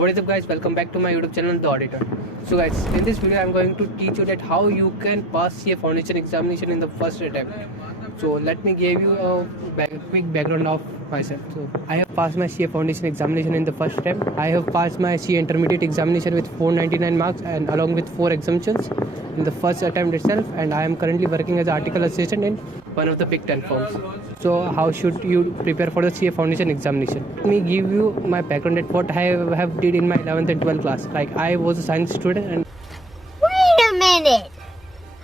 What is up guys, welcome back to my YouTube channel The Auditor. So guys, in this video I am going to teach you that how you can pass CA foundation examination in the first attempt. So let me give you a quick background of myself. So I have passed my CA foundation examination in the first attempt. I have passed my CA intermediate examination with 499 marks and along with 4 exemptions in the first attempt itself, and I am currently working as an article assistant in one of the big 10 firms. So how should you prepare for the CA foundation examination? Let me give you my background at what I have did in my 11th and 12th class. Like I was a science student and Wait a minute!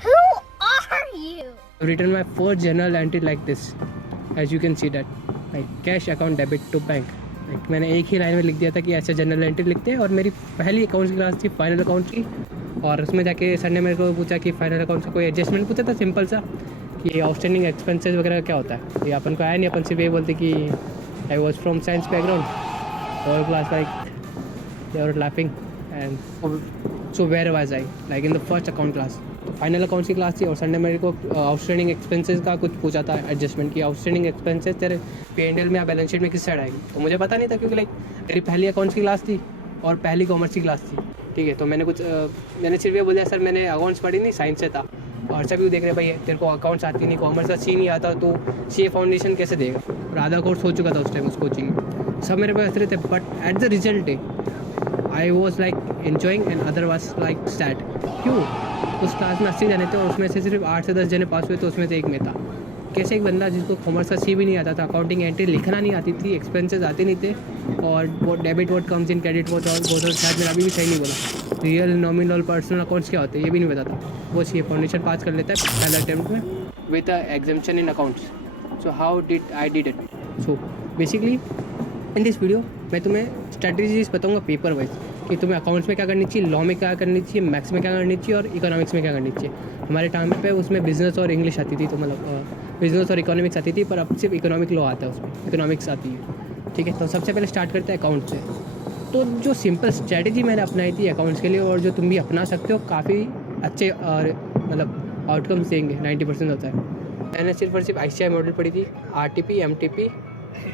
Who are you? I've written my first journal entry like this. As you can see that, like cash account debit to bank. Like मैंने एक ही line में लिख दिया था कि ऐसे general entry लिखते हैं। और मेरी पहली अकाउंट्स की क्लास थी फाइनल अकाउंट की, और उसमें जाके सर ने मेरे को पूछा कि फाइनल अकाउंट से कोई एडजस्टमेंट पूछा था सिंपल सा कि आउटस्टैंडिंग एक्सपेंसेस वगैरह क्या होता है। ये अपन को आया नहीं, अपन सिर्फ ये बोलते कि I was from science background और class like they are laughing and so where was I like in the first account class. Final accounts की क्लास थी और सर ने मेरे को आउटस्टैंडिंग एक्सपेंसेस का कुछ पूछा था एडजस्टमेंट की। आउटस्टैंडिंग एक्सपेंसेस तेरे P&L में या बैलेंस शीट में किस साइड आएगी, तो मुझे पता नहीं था क्योंकि लाइक मेरी पहली अकाउंट्स की क्लास थी और पहली कॉमर्स की क्लास थी। ठीक है, तो मैंने सिर्फ ये बोला सर मैंने अकाउंट्स पढ़ी नहीं, साइंस से था। और सब यू देख रहे भाई तेरे को अकाउंट्स आती नहीं, कॉमर्स का सी नहीं आता, तो CA फाउंडेशन कैसे देगा। और आधा कोर्स हो चुका था उस टाइम उस कोचिंग में, सब मेरे पास रहे थे। But at the result day I was like enjoying and other was like sad. क्यों? उस क्लास में 80 जने थे और उसमें से सिर्फ 8 से 10 जने पास हुए, तो उसमें से एक मैं था। कैसे एक बंदा जिसको कॉमर्स का सी भी नहीं आता था, अकाउंटिंग एंट्री लिखना नहीं आती थी, एक्सपेंसेस आते नहीं थे, और वो debit vote comes in credit vote और वो तो शायद मेरा अभी भी सही नहीं बोला, रियल नॉमिनल पर्सनल अकाउंट्स क्या होते हैं ये भी नहीं पता था, वो CA फाउंडेशन पास कर लेता है पहले अटैम्प्ट में with exemption in accounts. So how did I did it? So basically in this video मैं तुम्हें स्ट्रेटजीज बताऊँगा पेपर वाइज कि तुम्हें अकाउंट्स में क्या करनी चाहिए, लॉ में क्या करनी चाहिए, मैथ्स में क्या करनी चाहिए और इकोनॉमिक्स में क्या करनी चाहिए। हमारे टाइम पे उसमें बिजनेस और इंग्लिश आती थी, तो मतलब बिजनेस और इकोनॉमिक्स आती थी, पर अब सिर्फ इकोनॉमिक लॉ आता है, उसमें इकोनॉमिक्स आती है। ठीक है, तो सबसे पहले स्टार्ट करते हैं अकाउंट से। तो जो सिंपल स्ट्रैटेजी मैंने अपनाई थी अकाउंट्स के लिए और जो तुम भी अपना सकते हो, काफ़ी अच्छे और मतलब आउटकम्स देंगे, 90% होता है। मैंने सिर्फ और सिर्फ ICI मॉडल पढ़ी थी, RTP MTP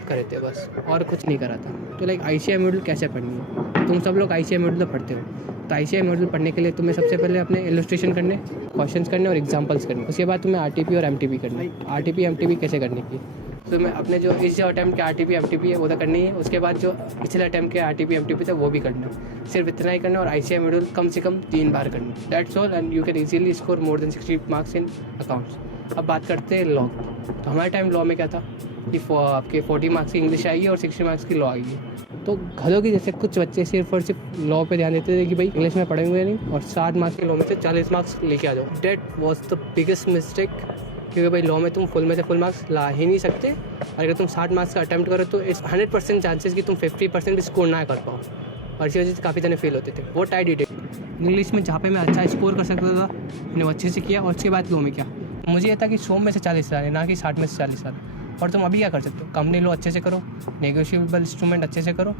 करे थे बस, और कुछ नहीं करा था। तो लाइक ICI मॉडल कैसे पढ़नी है, तुम सब लोग ICI मॉडल तो पढ़ते हो, तो ICI मॉडल पढ़ने के लिए तुम्हें सबसे पहले अपने इलस्ट्रेशन करने, क्वेश्चंस करने और एग्जांपल्स करने। उसके बाद तुम्हें RTP और MTP करनी है। RTP MTP कैसे करने की, तो मैं अपने जो इस जो अटैम्प्ट के RTP MTP है वो तो करनी है, उसके बाद जो पिछले अटैम्प्ट के RTP MTP थे वो भी करना है। सिर्फ इतना ही करना, और ICI मॉडल कम से कम 3 बार करना। That's all, and you can easily score more than 60 marks in accounts. अब बात करते हैं लॉ। तो हमारे टाइम लॉ में क्या था कि आपके 40 मार्क्स की इंग्लिश आएगी और 60 मार्क्स की लॉ आएगी। तो घरों की जैसे कुछ बच्चे सिर्फ और सिर्फ लॉ पे ध्यान देते थे कि भाई इंग्लिश में पढ़ेंगे नहीं, और 60 मार्क्स के लॉ में से 40 मार्क्स लेके आ जाओ। That was the biggest mistake, क्योंकि भाई लॉ में तुम फुल में से फुल मार्क्स ला ही नहीं सकते। अगर तुम 60 मार्क्स का अटैम्प्ट करो तो इट्स 100% चांसेस कि तुम 50% भी स्कोर ना कर पाओ, और इसी वजह से काफ़ी जने फेल होते थे। वो टाइड इट इंग्लिश में जहाँ पे मैं अच्छा स्कोर कर सकता था मैंने वो अच्छे से किया, और उसके बाद लॉ में क्या मुझे ये था कि 100 में से 40 आने, ना कि 60 में से 40 आने। और तुम अभी क्या कर सकते हो, कंपनी लॉ अच्छे से करो, नेगोशिएबल इंस्ट्रूमेंट अच्छे से करो,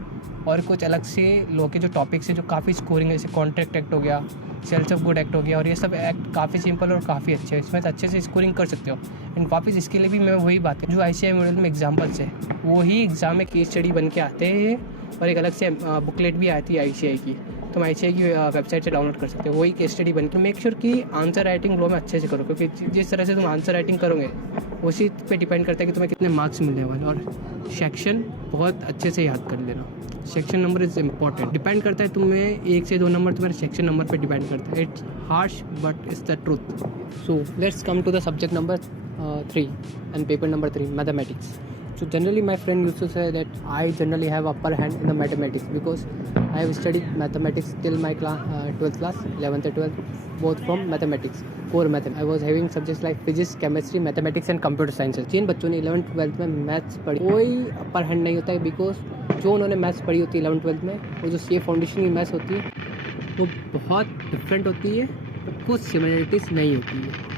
और कुछ अलग से लॉ के जो टॉपिक्स है जो काफ़ी स्कोरिंग है, जैसे कॉन्ट्रैक्ट एक्ट हो गया, सेल्स ऑफ गुड एक्ट हो गया, और ये सब एक्ट काफ़ी सिंपल और काफ़ी अच्छे हैं, इसमें तो अच्छे से स्कोरिंग कर सकते हो। एंड वापस इसके लिए भी मैं वही बात है जो ICI मॉडल में एग्जाम्पल्स है वही एग्जाम में केस स्टडी बन के आते हैं, और एक अलग से बुकलेट भी आती है ICI की, तो हम ICI की वेबसाइट से डाउनलोड कर सकते हो, वही केस स्टडी बन के। मेक श्योर कि आंसर राइटिंग लॉ में अच्छे से करो, क्योंकि जिस तरह से तुम आंसर राइटिंग करोगे उसी पे डिपेंड करता है कि तुम्हें कितने मार्क्स मिलने वाले। और सेक्शन बहुत अच्छे से याद कर लेना, section number is important, depend करता है तुम्हें 1 से 2 नंबर तुम्हारे सेक्शन नंबर पे डिपेंड करता है। It's harsh but it's the truth. So let's come to the subject number 3 and paper number 3, mathematics. So generally my friend used to say that I generally have upper hand in the mathematics because I have studied mathematics till my 12th class, 11th and 12th, both from mathematics, core mathematics. I was having subjects like physics, chemistry, mathematics and computer sciences. जिन बच्चों ने 11th 12th में maths पढ़ी कोई upper hand नहीं होता है, because जो उन्होंने मैथ्स पढ़ी होती है 11th 12th में, वो जो CA फाउंडेशन की मैथ्स होती है वो बहुत डिफरेंट होती है, कुछ सिमिलरिटीज़ नहीं होती है।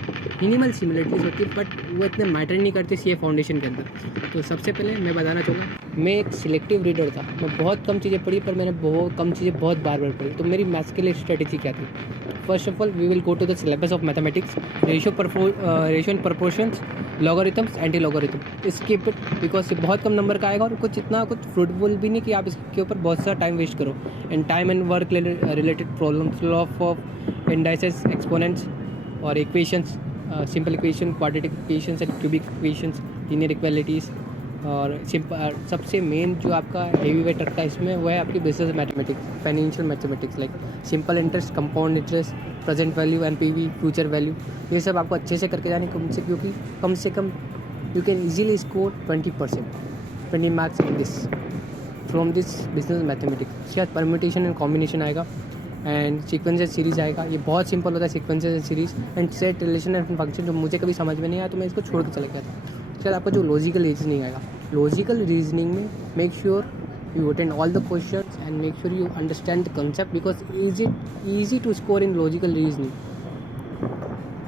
मिनिमल सिमिलरिटीज होती है, बट वो इतने मैटर नहीं करते सी ए फाउंडेशन के अंदर। तो सबसे पहले मैं बताना चाहूँगा, मैं एक सिलेक्टिव रीडर था, मैं बहुत कम चीज़ें पढ़ी, पर मैंने बहुत कम चीज़ें बहुत बार बार पढ़ी। तो मेरी मैथ्स के लिए स्ट्रेटेजी क्या थी? First of all we will go to the syllabus of mathematics, ratio and proportions, logarithms, anti logarithm. Skip it because ये बहुत कम नंबर का आएगा और कुछ इतना कुछ फ्रूटफुल भी नहीं कि आप इसके ऊपर बहुत सारा टाइम वेस्ट करो। And time and work related problems, law of indices, exponents और equations, simple equation, quadratic equations and cubic equations, linear equalities. और सबसे मेन जो आपका हेवी वेट रखता है इसमें वो है आपकी business mathematics, financial mathematics, like simple interest, compound interest, present value, NPV, future value. ये सब आपको अच्छे से करके जाने क्योंकि कम से कम you can easily score 20 marks in this from this business mathematics. उसके बाद परम्यूटेशन एंड कॉम्बिनेशन आएगा एंड सीक्वेंसेस सीरीज़ आएगा। ये बहुत सिंपल होता है sequences and series and set, relation and function, जो मुझे कभी समझ में नहीं आया तो मैं इसको छोड़ के चला गया था। उसके बाद आपका जो लॉजिकल रीजनिंग आएगा, लॉजिकल रीजनिंग में make sure you attend all the questions and make sure you understand the concept because easy to score in logical reasoning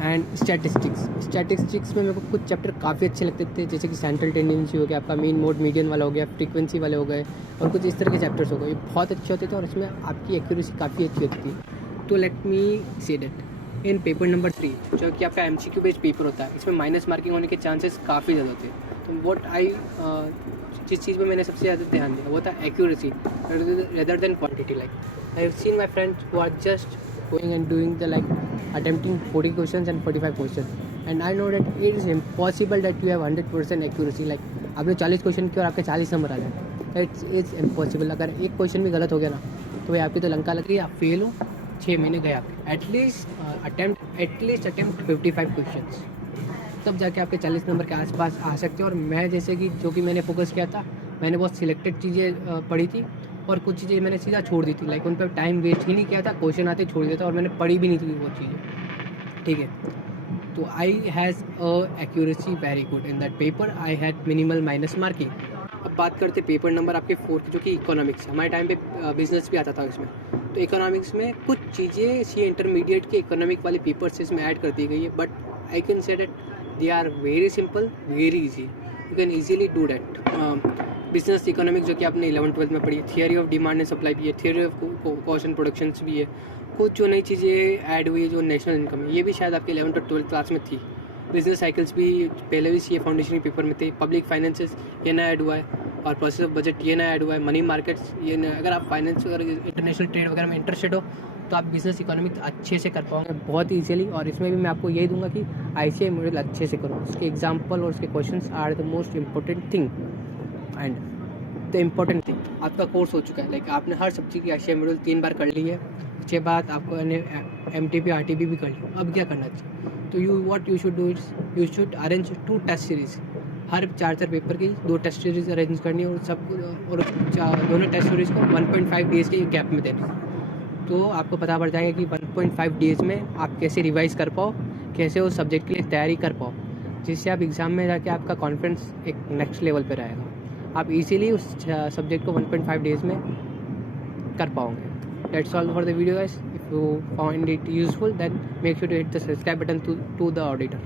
and statistics में मेरे को कुछ चैप्टर काफ़ी अच्छे लगते थे, जैसे कि सेंट्रल टेंडेंसी हो गया, आपका मीन मोड मीडियन वाला हो गया, फ्रीक्वेंसी वाले हो गए और कुछ इस तरह के चैप्टर्स हो गए। ये बहुत अच्छे होते थे और इसमें आपकी एक्यूरेसी काफ़ी अच्छी होती थी। तो let me say that in paper number 3 जो कि आपका MCQ बेस्ड पेपर होता है, इसमें माइनस मार्किंग होने के चांसेस काफ़ी ज़्यादा होते हैं। तो जिस चीज़ में मैंने सबसे ज़्यादा ध्यान दिया वो था accuracy rather than quantity. Like I have seen my friends who are just going and doing the like attempting 40 questions and 45 question and I know that it is impossible that you have 100% accuracy. Like आपने 40 question किए और आपके 40 number आ जाए, it's impossible. अगर एक question भी गलत हो गया ना तो भाई आपकी तो लंका लग रही है, आप फेल हो, 6 महीने गए आपके। एटलीस्ट अटेम्प्ट 55 क्वेश्चन, तब जाके आपके 40 नंबर के आसपास आ सकते हैं। और मैं जैसे कि जो कि मैंने फोकस किया था, मैंने बहुत सिलेक्टेड चीज़ें पढ़ी थी और कुछ चीज़ें मैंने सीधा छोड़ दी थी। लाइक उन पर टाइम वेस्ट ही नहीं किया था, क्वेश्चन आते छोड़ दिया था और मैंने पढ़ी भी नहीं थी वो चीज़ें, ठीक है। तो I has a accuracy very good in that paper, I had minimal minus marking. अब बात करते पेपर नंबर आपके 4 की, जो कि इकोनॉमिक्स। हमारे टाइम पे बिजनेस भी आता था इसमें। तो इकोनॉमिक्स में कुछ चीज़ें सी इंटरमीडिएट के इकोनॉमिक वाले पेपर से इसमें ऐड कर दी गई है, but I can say that they are very simple, very easy, you can easily do that. Business economics जो कि आपने 11th-12th में पढ़ी है, theory of demand and supply भी है, theory of cost and productions भी है, कुछ जो नई चीज़ें ऐड हुई है जो नेशनल इनकम है, ये भी शायद आपके 11th और 12th क्लास में थी। बिजनेस साइकिल्स भी पहले भी CA फाउंडेशन पेपर में थे। पब्लिक फाइनेंसेस ये नया ऐड हुआ है और प्रोसेस ऑफ बजट ये नया ऐड हुआ है। मनी मार्केट्स ये नया। अगर आप फाइनेंस अगर इंटरनेशनल ट्रेड वगैरह में इंटरेस्टेड हो तो आप बिजनेस इकोनॉमिक्स अच्छे से कर पाओगे बहुत ईजिली। और इसमें भी मैं आपको यही दूंगा कि ICAI मॉड्यूल अच्छे से करो, उसके एग्जाम्पल और उसके questions are the most important thing and the important thing. आपका कोर्स हो चुका है, लाइक आपने हर सब्जेक्ट की ICAI मॉड्यूल 3 बार कर ली है, उसके बाद आपको MTP RTP भी कर लिया। अब क्या करना चाहिए? तो you should do it's you should arrange 2 test series, हर 4 पेपर की 2 टेस्ट सीरीज़ अरेंज करनी है और दोनों टेस्ट सीरीज़ को 1.5 डेज़ के गैप में देनी। तो आपको पता पड़ जाएगा कि 1.5 डेज़ में आप कैसे रिवाइज कर पाओ, कैसे उस सब्जेक्ट के लिए तैयारी कर पाओ, जिससे आप एग्ज़ाम में जाके आपका कॉन्फिडेंस एक नेक्स्ट लेवल पे रहेगा। आप इजीली उस सब्जेक्ट को 1.5 डेज़ में कर पाओगे। That's all for the video guys. If you find it useful then make sure to hit the subscribe button to the auditor.